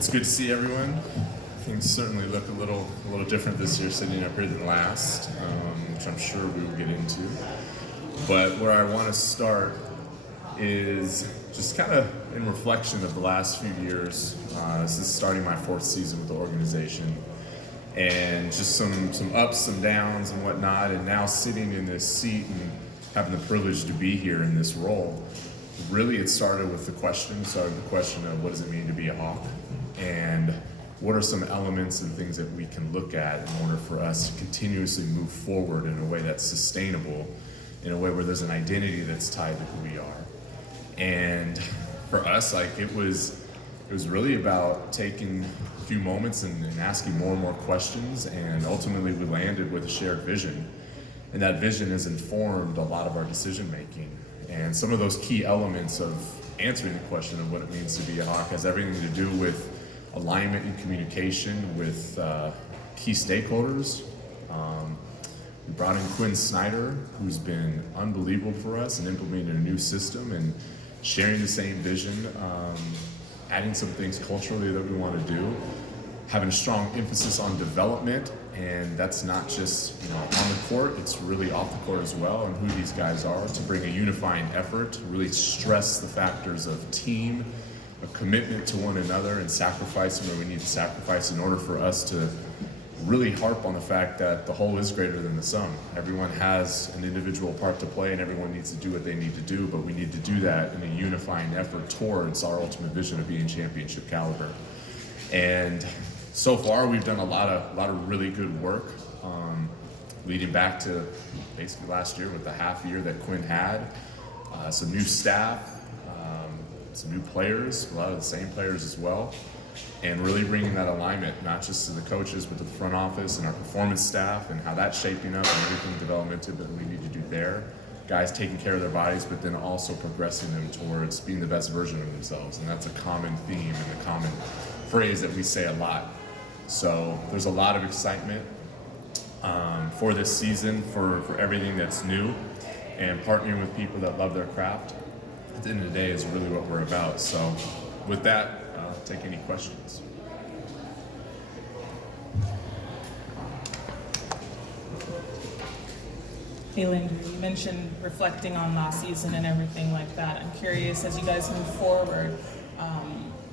It's good to see everyone. Things certainly look a little different this year sitting up here than last, which I'm sure we will get into. But where I want to start is just kind of in reflection of the last few years. This is starting my fourth season with the organization, and just some ups, some downs, and whatnot. And now sitting in this seat and having the privilege to be here in this role, really it started with the question of what does it mean to be a Hawk, and what are some elements and things that we can look at in order for us to continuously move forward in a way that's sustainable, in a way where there's an identity that's tied to who we are. And for us, it was really about taking a few moments and asking more and more questions, and ultimately we landed with a shared vision. And that vision has informed a lot of our decision making. And some of those key elements of answering the question of what it means to be a Hawk has everything to do with alignment and communication with key stakeholders. We brought in Quinn Snyder, who's been unbelievable for us in implementing a new system and sharing the same vision, adding some things culturally that we want to do, having a strong emphasis on development. And that's not just on the court, it's really off the court as well, and who these guys are, to bring a unifying effort, to really stress the factors of team, a commitment to one another, and sacrificing where we need to sacrifice in order for us to really harp on the fact that the whole is greater than the sum. Everyone has an individual part to play, and everyone needs to do what they need to do, but we need to do that in a unifying effort towards our ultimate vision of being championship caliber. And so far, we've done a lot of really good work, leading back to basically last year with the half year that Quinn had, some new staff, some new players, a lot of the same players as well, and really bringing that alignment, not just to the coaches, but to the front office and our performance staff, and how that's shaping up and everything developmental that we need to do there. Guys taking care of their bodies, but then also progressing them towards being the best version of themselves. And that's a common theme and a common phrase that we say a lot. So there's a lot of excitement for this season, for everything that's new, and partnering with people that love their craft. At the end of the day is really what we're about. So with that, I'll take any questions. Hey Landry, you mentioned reflecting on last season and everything like that. I'm curious, as you guys move forward,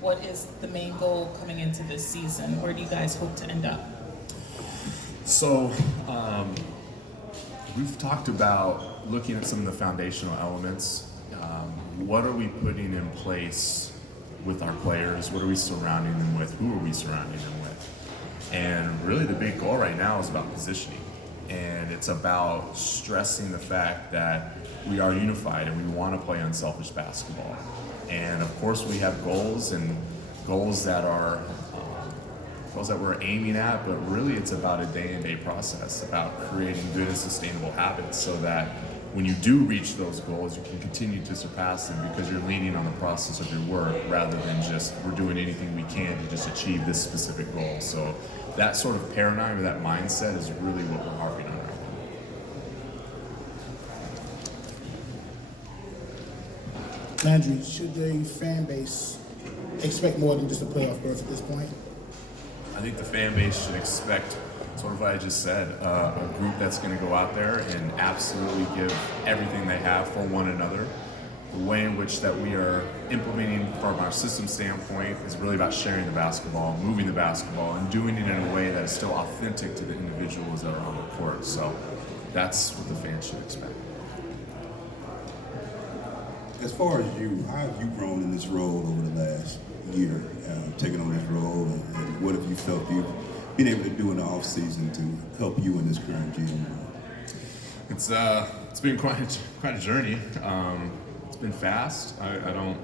what is the main goal coming into this season? Where do you guys hope to end up? So we've talked about looking at some of the foundational elements. What are we putting in place with our players? What are we surrounding them with? Who are we surrounding them with? And really the big goal right now is about positioning. And it's about stressing the fact that we are unified and we want to play unselfish basketball. And of course we have goals that we're aiming at, but really it's about a day-to-day process, about creating good and sustainable habits so that when you do reach those goals, you can continue to surpass them because you're leaning on the process of your work rather than just we're doing anything we can to just achieve this specific goal. So that sort of paradigm or that mindset is really what we're harping on right now. Landry, should the fan base expect more than just a playoff berth at this point? I think the fan base should expect sort of what I just said, a group that's going to go out there and absolutely give everything they have for one another. The way in which that we are implementing from our system standpoint is really about sharing the basketball, moving the basketball, and doing it in a way that is still authentic to the individuals that are on the court. So that's what the fans should expect. As far as you, how have you grown in this role over the last year, taking on this role, and what have you felt you've been able to do in the off season to help you in this current GM role? It's been quite a journey. It's been fast. I don't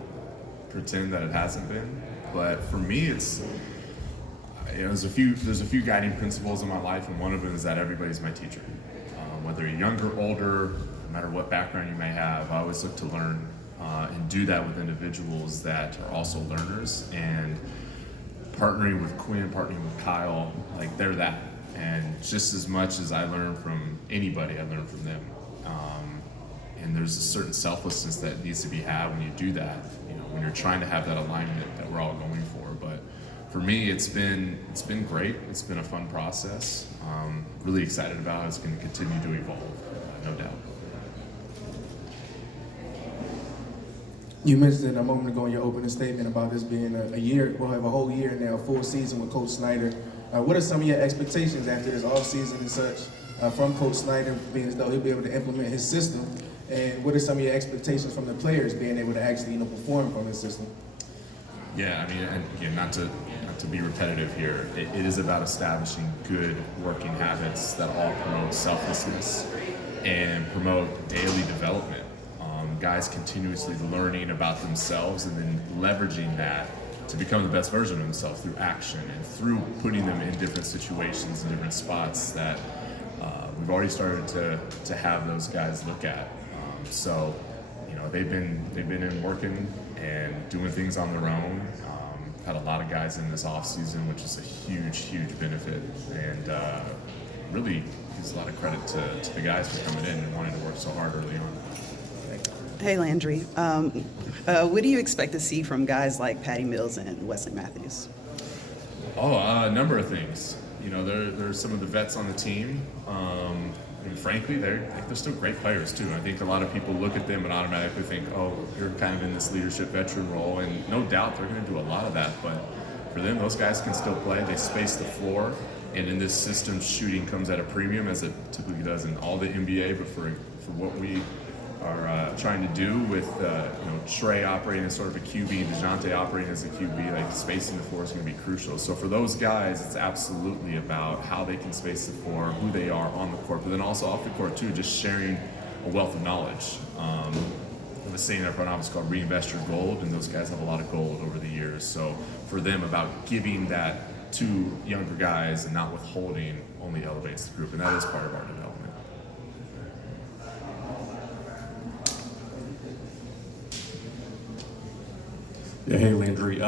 pretend that it hasn't been, but for me, there's a few guiding principles in my life, and one of them is that everybody's my teacher. Whether you're younger, older, no matter what background you may have, I always look to learn and do that with individuals that are also learners. And partnering with Quinn, partnering with Kyle, they're that. And just as much as I learn from anybody, I learn from them. And there's a certain selflessness that needs to be had when you do that, when you're trying to have that alignment that we're all going for. But for me, it's been great. It's been a fun process. Really excited about how it's going to continue to evolve, no doubt. You mentioned a moment ago in your opening statement about this being a year, we'll have a whole year now, a full season with Coach Snyder. What are some of your expectations after this offseason and such from Coach Snyder, being as though he'll be able to implement his system? And what are some of your expectations from the players being able to actually perform from his system? Yeah, I mean, and again, not to be repetitive here, it is about establishing good working habits that all promote selflessness and promote daily development. Guys continuously learning about themselves and then leveraging that to become the best version of themselves through action and through putting them in different situations and different spots that we've already started to have those guys look at. So, you know, they've been in working and doing things on their own. Had a lot of guys in this off season, which is a huge benefit, and really gives a lot of credit to the guys for coming in and wanting to work so hard early on. Hey, Landry. What do you expect to see from guys like Patty Mills and Wesley Matthews? A number of things. You know, there's some of the vets on the team. And frankly, they're still great players too. I think a lot of people look at them and automatically think, oh, you're kind of in this leadership veteran role, and no doubt they're going to do a lot of that. But for them, those guys can still play. They space the floor, and in this system, shooting comes at a premium, as it typically does in all the NBA. But for what we are trying to do with Trey operating as sort of a QB, DeJounte operating as a QB, like spacing the floor is going to be crucial. So for those guys, it's absolutely about how they can space the floor, who they are on the court, but then also off the court too, just sharing a wealth of knowledge. I was saying in our front office called Reinvest Your Gold, and those guys have a lot of gold over the years. So for them, about giving that to younger guys and not withholding only elevates the group, and that is part of our development. Yeah, hey Landry.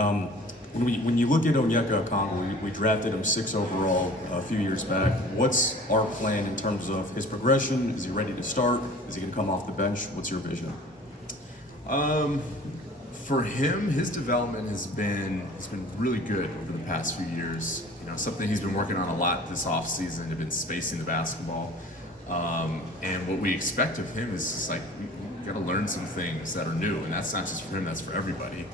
When you look at Onyeka Okongwu, we drafted him 6 overall a few years back. What's our plan in terms of his progression? Is he ready to start? Is he going to come off the bench? What's your vision? For him, his development has been really good over the past few years. You know, something he's been working on a lot this offseason, has been spacing the basketball. And what we expect of him is just like, we got to learn some things that are new, and that's not just for him, that's for everybody.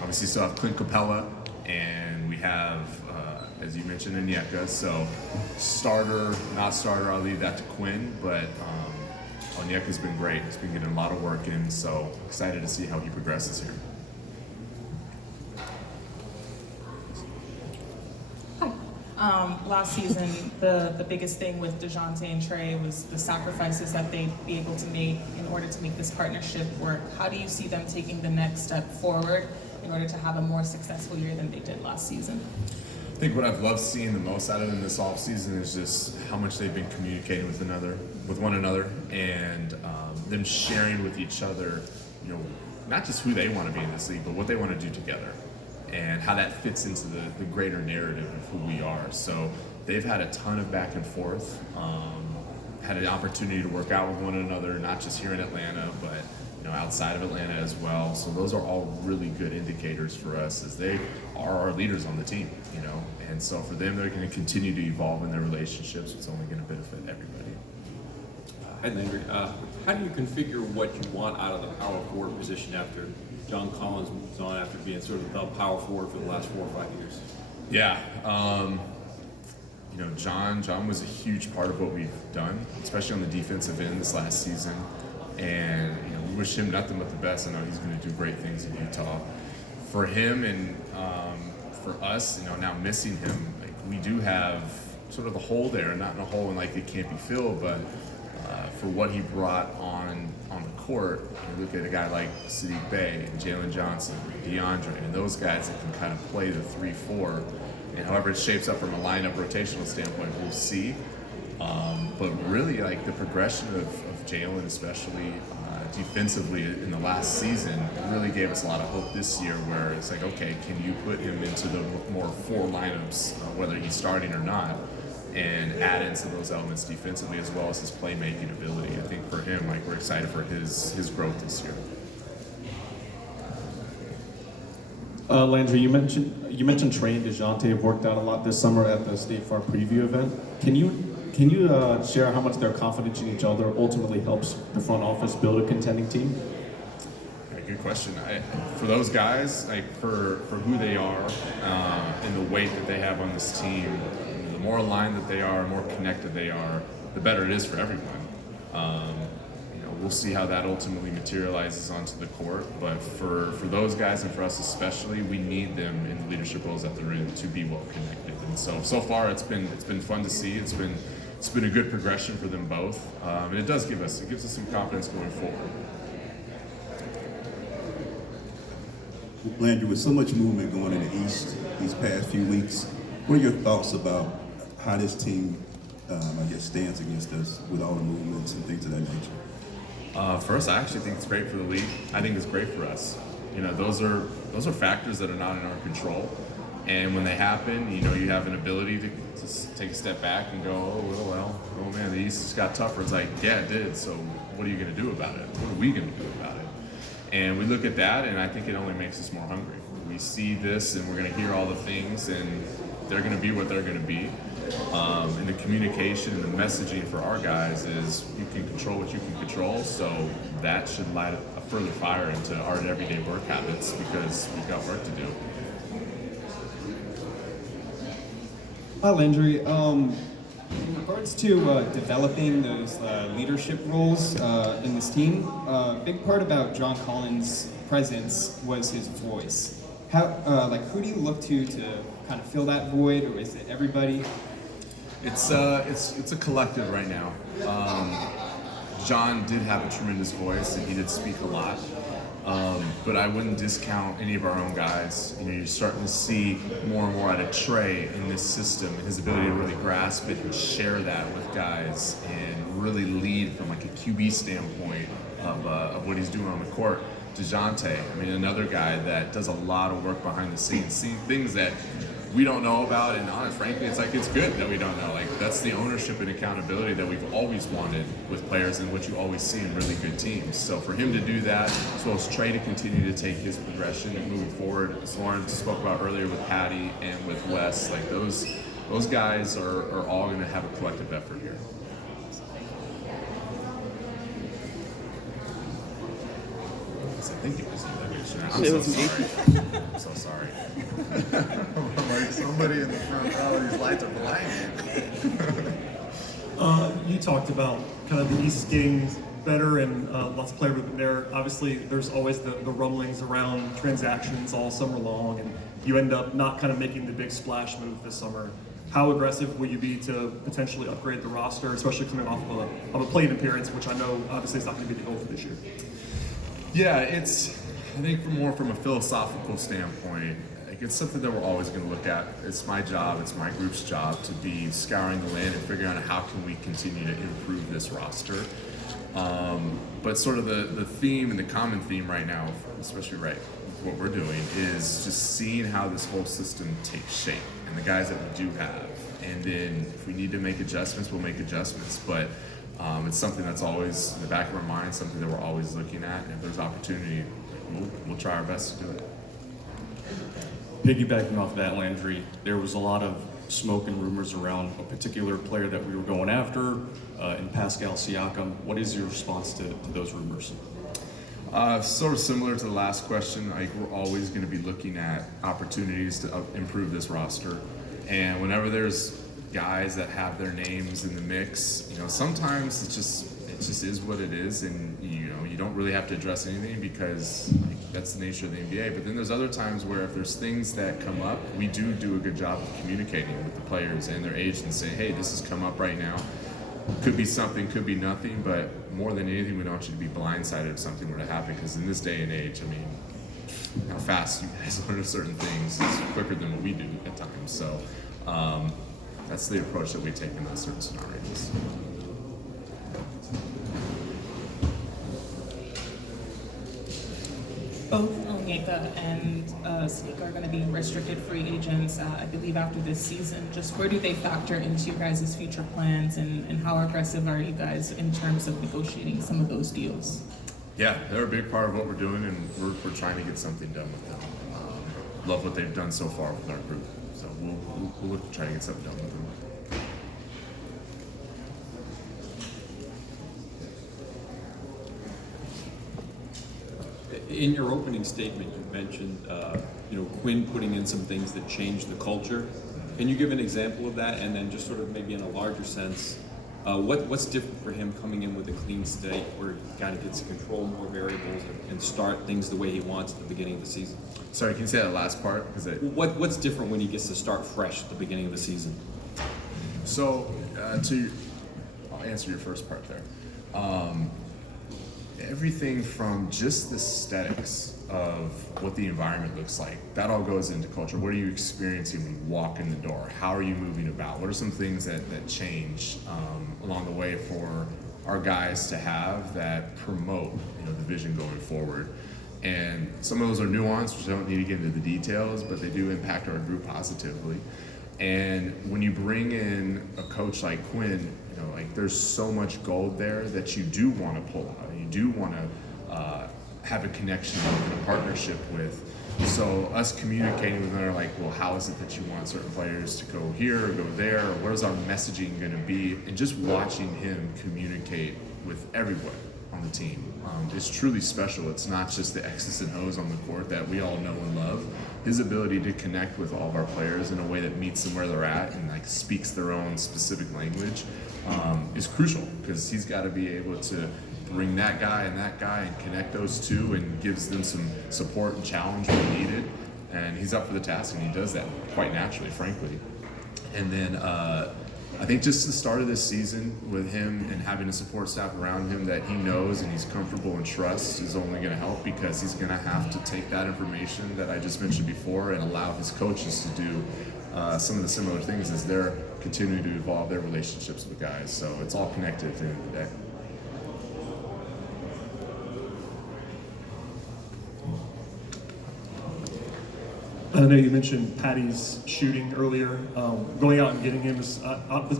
Obviously, still have Clint Capella, and we have, as you mentioned, Onyeka. So, starter, not starter, I'll leave that to Quinn. But Onyeka's been great. He's been getting a lot of work in. So, excited to see how he progresses here. Last season, the biggest thing with DeJounte and Trey was the sacrifices that they'd be able to make in order to make this partnership work. How do you see them taking the next step forward in order to have a more successful year than they did last season? I think what I've loved seeing the most out of them this offseason is just how much they've been communicating with one another, and them sharing with each other, you know, not just who they want to be in this league, but what they want to do together, and how that fits into the greater narrative of who we are. So they've had a ton of back and forth, had an opportunity to work out with one another, not just here in Atlanta, but outside of Atlanta as well. So those are all really good indicators for us, as they are our leaders on the team, and so for them, they're going to continue to evolve in their relationships. It's only going to benefit everybody. Hi, Landry. How do you configure what you want out of the power forward position after John Collins moves on after being sort of the power forward for the last 4 or 5 years? Yeah, John was a huge part of what we've done, especially on the defensive end this last season. And we wish him nothing but the best. I know he's going to do great things in Utah. For him and for us, now missing him, like, we do have sort of a hole there, not in a hole and like it can't be filled, but for what he brought on the court, you look at a guy like Sadiq Bey and Jalen Johnson, DeAndre, and those guys that can kind of play the 3-4. And however it shapes up from a lineup rotational standpoint, we'll see. But really, like, the progression of Jalen, especially defensively in the last season, really gave us a lot of hope this year, where it's like, okay, can you put him into the more 4 lineups, whether he's starting or not, and add into those elements defensively as well as his playmaking ability. I think for him, like, we're excited for his growth this year. Landry, you mentioned Trey and DeJounte have worked out a lot this summer at the State Farm Preview event. Can you share how much their confidence in each other ultimately helps the front office build a contending team? Yeah, good question. For those guys, like for who they are and the weight that they have on this team, the more aligned that they are, more connected they are, the better it is for everyone. We'll see how that ultimately materializes onto the court, but for those guys and for us especially, we need them in the leadership roles that they're in to be well connected. And so far it's been fun to see. It's been a good progression for them both, and it gives us some confidence going forward. Landry, with so much movement going in the East these past few weeks, what are your thoughts about how this team, stands against us with all the movements and things of that nature? For us, I actually think it's great for the league. I think it's great for us. Those are factors that are not in our control. And when they happen, you have an ability to take a step back and go, oh man, the East just got tougher. It's like, yeah, it did. So what are you going to do about it? What are we going to do about it? And we look at that, and I think it only makes us more hungry. We see this, and we're going to hear all the things, and they're going to be what they're going to be. And the communication and the messaging for our guys is you can control what you can control, so that should light a further fire into our everyday work habits because we've got work to do. Hi, Landry. In regards to developing those leadership roles in this team, a big part about John Collins' presence was his voice. Who do you look to kind of fill that void, or is it everybody? It's a collective right now. John did have a tremendous voice, and he did speak a lot. But I wouldn't discount any of our own guys. You're starting to see more and more out of Trey in this system, and his ability to really grasp it and share that with guys, and really lead from like a QB standpoint of what he's doing on the court. DeJounte, another guy that does a lot of work behind the scenes, seeing things that we don't know about, and frankly, it's good that we don't know. That's the ownership and accountability that we've always wanted with players, and what you always see in really good teams. So for him to do that, as well as Trey to continue to take his progression and moving forward, as Lauren spoke about earlier with Patty and with Wes, those guys are all going to have a collective effort here. I think it was you. I'm so sorry. I'm so sorry. I'm like, somebody in the front row, these lights are blinding. You talked about kind of the East getting better and lots of player movement there. Obviously, there's always the rumblings around transactions all summer long, and you end up not kind of making the big splash move this summer. How aggressive will you be to potentially upgrade the roster, especially coming off of a play-in appearance, which I know obviously is not going to be the goal for this year? Yeah, I think from a philosophical standpoint, it's something that we're always going to look at. It's my job, it's my group's job to be scouring the land and figuring out how can we continue to improve this roster. But sort of the theme and the common theme right now, especially with what we're doing, is just seeing how this whole system takes shape and the guys that we do have. And then if we need to make adjustments, we'll make adjustments. But it's something that's always in the back of our mind, something that we're always looking at. And if there's opportunity, we'll try our best to do it. Piggybacking off that, Landry, there was a lot of smoke and rumors around a particular player that we were going after in Pascal Siakam. What is your response to those rumors? Sort of similar to the last question, we're always going to be looking at opportunities to improve this roster. And whenever there's guys that have their names in the mix, sometimes it just is what it is, and you don't really have to address anything because that's the nature of the NBA. But then there's other times where if there's things that come up, we do a good job of communicating with the players and their agents and say, hey, this has come up right now. Could be something, could be nothing, but more than anything, we don't want you to be blindsided if something were to happen, because in this day and age, how fast you guys learn certain things is quicker than what we do at times. So that's the approach that we take in those certain scenarios. Both Onyeka and Sneak are going to be restricted free agents, I believe, after this season. Just where do they factor into your guys' future plans, and how aggressive are you guys in terms of negotiating some of those deals? Yeah, they're a big part of what we're doing, and we're trying to get something done with them. love what they've done so far with our group. So we'll look to try to get something done with them. In your opening statement, you mentioned, Quinn putting in some things that changed the culture. Can you give an example of that, and then just sort of maybe in a larger sense, what's different for him coming in with a clean slate where he kind of gets to control more variables and start things the way he wants at the beginning of the season? Sorry, can you say that last part? What's different when he gets to start fresh at the beginning of the season? So, I'll answer your first part there. Everything from just the aesthetics of what the environment looks like, that all goes into culture. What are you experiencing when you walk in the door? How are you moving about? What are some things that change along the way for our guys to have that promote the vision going forward? And some of those are nuanced, which I don't need to get into the details, but they do impact our group positively. And when you bring in a coach like Quinn, there's so much gold there that you do want to pull out. You do want to have a connection with and a partnership with. So us communicating with them, well, how is it that you want certain players to go here or go there? Or what is our messaging going to be? And just watching him communicate with everyone on the team is truly special. It's not just the X's and O's on the court that we all know and love. His ability to connect with all of our players in a way that meets them where they're at and speaks their own specific language is crucial, because he's got to be able to bring that guy and connect those two and gives them some support and challenge when needed. And he's up for the task, and he does that quite naturally, frankly. And then I think just the start of this season with him and having a support staff around him that he knows and he's comfortable and trusts is only going to help, because he's going to have to take that information that I just mentioned before and allow his coaches to do some of the similar things as they're continuing to evolve their relationships with guys. So it's all connected at the end of the day. I know you mentioned Patty's shooting earlier. Going out and getting him is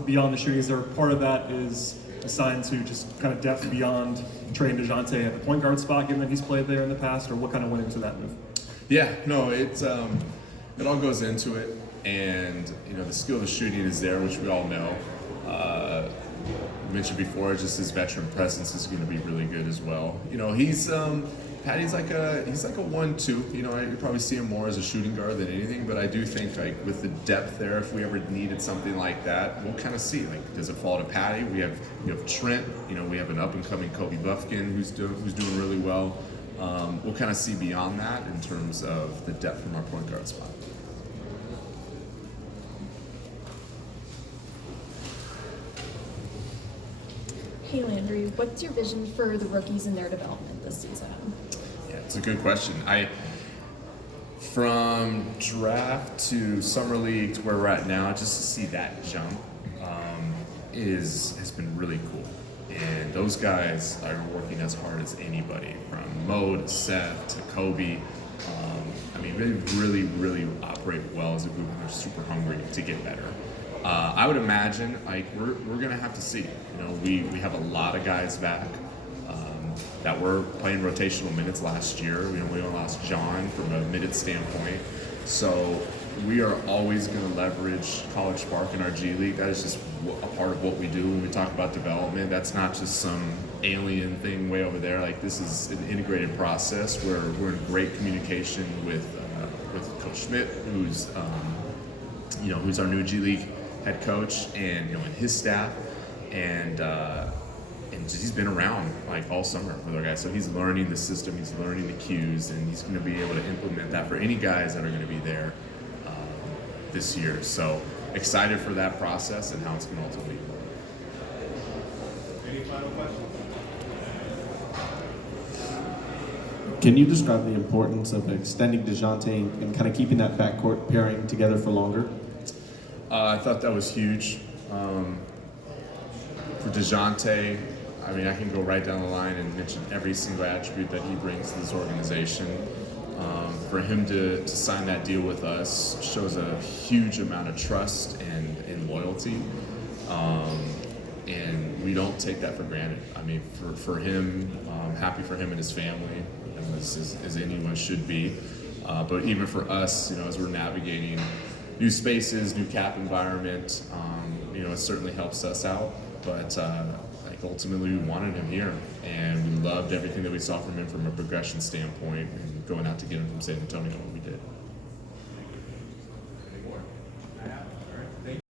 beyond the shooting. Is there part of that is assigned to just kind of depth beyond Trey and DeJounte at the point guard spot, given that he's played there in the past, or what kind of went into that move? Yeah, no, it all goes into it, and the skill of the shooting is there, which we all know. Mentioned before, just his veteran presence is going to be really good as well. Patty's like a 1-2. You probably see him more as a shooting guard than anything, but I do think with the depth there, if we ever needed something like that, we'll kind of see. Does it fall to Patty? We have Trent. We have an up and coming Kobe Buffkin who's doing really well. We'll kind of see beyond that in terms of the depth from our point guard spot. Hey Landry, what's your vision for the rookies and their development this season? Yeah, it's a good question. From draft to summer league to where we're at now, just to see that jump has been really cool. And those guys are working as hard as anybody, from Mo to Seth to Kobe. They really, really operate well as a group, and they're super hungry to get better. I would imagine we're gonna have to see. We have a lot of guys back that were playing rotational minutes last year. We only lost John from a minute standpoint, so we are always going to leverage College Spark in our G League. That is just a part of what we do when we talk about development. That's not just some alien thing way over there. This is an integrated process where we're in great communication with Coach Schmidt, who's our new G League head coach, and and his staff, and he's been around all summer with our guys, so he's learning the system, he's learning the cues, and he's going to be able to implement that for any guys that are going to be there this year. So excited for that process and how it's going to ultimately go. Any final questions? Can you describe the importance of extending DeJounte and kind of keeping that backcourt pairing together for longer? I thought that was huge. For DeJounte, I can go right down the line and mention every single attribute that he brings to this organization. For him to sign that deal with us shows a huge amount of trust and loyalty. And we don't take that for granted. For him, happy for him and his family, as anyone should be. But even for us, as we're navigating new spaces, new cap environment, it certainly helps us out. But ultimately, we wanted him here, and we loved everything that we saw from him from a progression standpoint, and going out to get him from San Antonio when we did.